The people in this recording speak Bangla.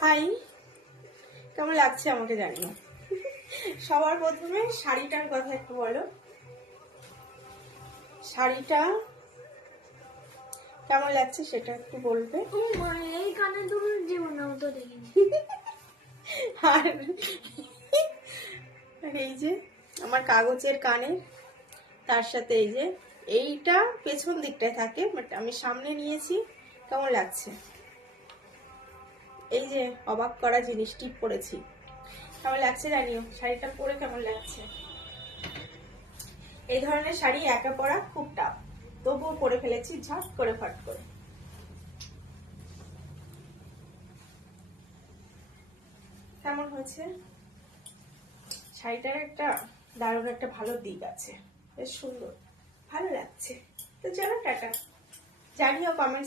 হাই, কেমন লাগছে আমাকে জানিও। সবার প্রথমে শাড়িটার কথা একটু বলো। শাড়িটা কেমন লাগছে সেটা একটু বলবে। এই কানে দুল জীবনেও তো দেখিনি। আর এই যে আমার কাগজের কানে, তার সাথে এই যে এইটা পেছন দিকটায় থাকে, বাট আমি সামনে নিয়েছি। কেমন লাগছে? এই যে অবাক করা জিনিস টিপ পরেছি, কেমন লাগছে জানিও। শাড়িটা পরে কেমন লাগছে? এই ধরনের শাড়ি একা পরা খুব টাফ, তবুও পরে ফেলেছি ঝট করে ফট করে। কেমন হয়েছে? শাড়িটার একটা দারুণ একটা ভালো দিক আছে, বেশ সুন্দর, ভালো লাগছে। তো চলো টাটা, জানিও কমেন্ট